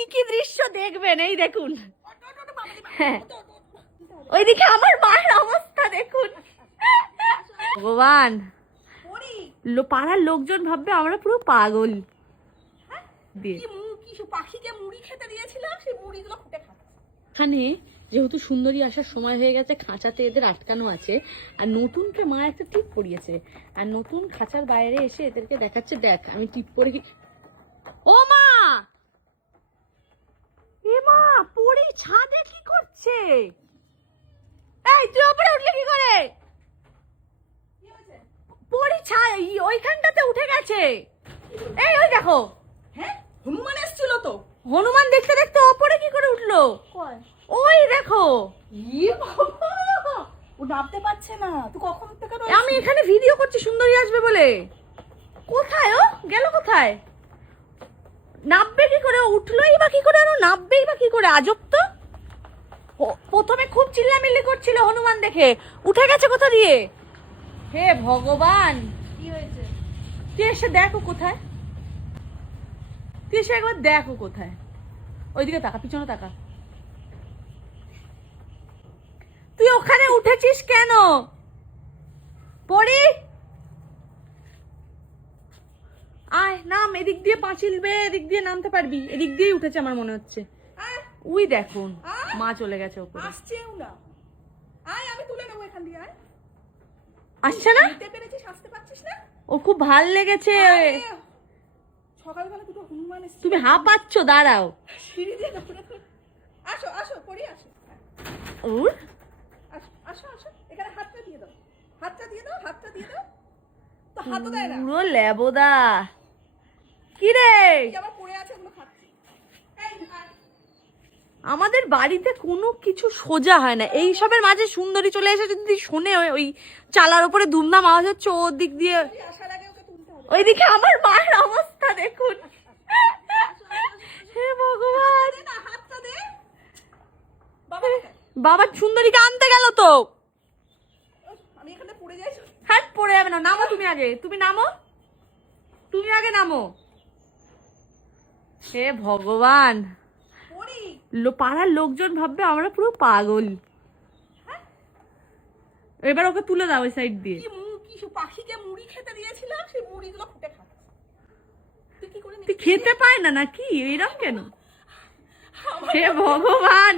কি কি দৃশ্য দেখবেন, এই দেখুন। হ্যাঁ, ওইদিকে আমার মায়ের অবস্থা দেখুন। ভগবান, পাড়ার লোকজন ভাববে আমরা পুরো পাগল। পাখিকে মুড়ি খেতে দিয়েছিলাম, সেই মুড়িগুলো ফুটে খাচ্ছে। এখানে যেহেতু সুন্দরী আসার সময় হয়ে গেছে, খাঁচাতে এদের আটকানো আছে। আর নতুনকে মা একটা টিপ পরিয়েছে, আর নতুন খাঁচার বাইরে এসে এদেরকে দেখাচ্ছে, দেখ আমি টিপ পরে কি। ও মা, এ মা, পরি ছাদে কি করছে? এই তুই উপরে উঠলে কি করে? পরি ওইখানটাতে উঠে গেছে। এই ওই দেখো। হ্যাঁ, হনুমান এসেছিল তো। হনুমান দেখতে দেখতে ওপরে কি করে উঠলো? ওই দেখো। ও নামতে পারছে না। তুই কখন থেকে আমি এখানে ভিডিও করছি সুন্দরী আসবে বলে। কোথায় ও গেল? কোথায় নামবে কি করে? উঠলোই বা কি করে? আর নামবেই বা কি করে? আজব তো। প্রথমে খুব চিল্লামিল্লি করছিল হনুমান দেখে, উঠে গেছে কোথা দিয়ে। হে ভগবান, কি হয়েছে? তুই এসে দেখো কোথায়, তুই এসে একবার দেখো কোথায়। ওইদিকে তাকা, পিছনে তাকা। তুই ওখানে উঠেছিস কেন? পড়ি আয়, নাম। এদিক দিয়ে পাঁচিল বেয়ে এদিক দিয়ে নামতে পারবি। এদিক দিয়েই উঠেছে আমার মনে হচ্ছে। উই দেখুন, মা চলে গেছে ওপরে। আসছেও না। আয়, আমি তুলে নেবো এখান দিয়ে। আয়। আসছে না? নিতে পেরেছিস, আসতে পারছিস না? ও খুব ভাল লেগেছে। সকালবেলা দুটো হনুমান এসেছে। তুমি হাঁপাচ্ছ, দাঁড়াও। সিঁড়ি দিয়ে দৌড়ে দৌড়ে। আসো আসো, পড়ি আসো। উর, আসো আসো আসো, এখানে হাতটা দিয়ে দাও। হাতটা দিয়ে দাও, হাতটা দিয়ে দাও। তো হাতও দেয় না। পুরো লেবদা। কি রে, এই আবার পড়ে আছে, ওগুলো খাচ্ছি। এই আয়। আমাদের বাড়িতে কোনো কিছু সোজা হয় না। এই সবের মাঝে সুন্দরী চলে এসে যদি শোনে ওই চালার উপরে দুমদাম আওয়াজ হচ্ছে, ওর দিক দিয়ে, তুই আসার আগে ওকে তুলতে হবে। ওইদিকে আমার মায়ের অবস্থা দেখুন। হে ভগবান, দে না, হাতটা দে। বাবা কোথায়? বাবা সুন্দরীকে আনতে গেল তো। আমি এখানে পড়ে যাই। হ্যাঁ, পড়ে যাবে না। নামো তুমি আগে, তুমি নামো, তুমি আগে নামো। হে ভগবান, পড়ি। পাড়ার লোকজন ভাববে আমরা পুরো পাগল। এবার ওকে তুলে দাও ওই সাইড দিয়ে। কি পাখিকে মুড়ি খেতে দিয়েছিলাম, সেই মুড়িগুলো ফুটে খাচ্ছে। তুই কি করে তুই খেতে পায় না নাকি? এরকম কেন? হে ভগবান,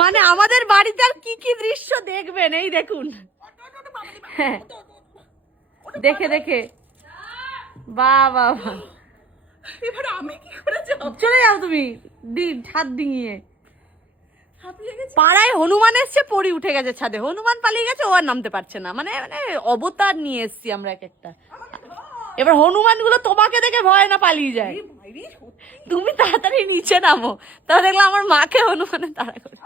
মানে আমাদের বাড়িতে আর কি কি দৃশ্য দেখবেন, এই দেখুন। হ্যাঁ, দেখে দেখে বাহ বাহ বাহ। এবার আমি কি করে যাব? চলে যাও তুমি ছাদ ডিঙিয়ে। হাঁপিয়ে গেছি। পাড়ায় হনুমান এসছে, পরি উঠে গেছে ছাদে। হনুমান পালিয়ে গেছে, ও আর নামতে পারছে না। মানে মানে অবতার নিয়ে এসছি আমরা এক একটা। এবার হনুমান গুলো তোমাকে দেখে ভয় না পালিয়ে যায়। তুমি তাড়াতাড়ি নিচে নামো। তা দেখলাম আমার মাকে হনুমানে তাড়া করে।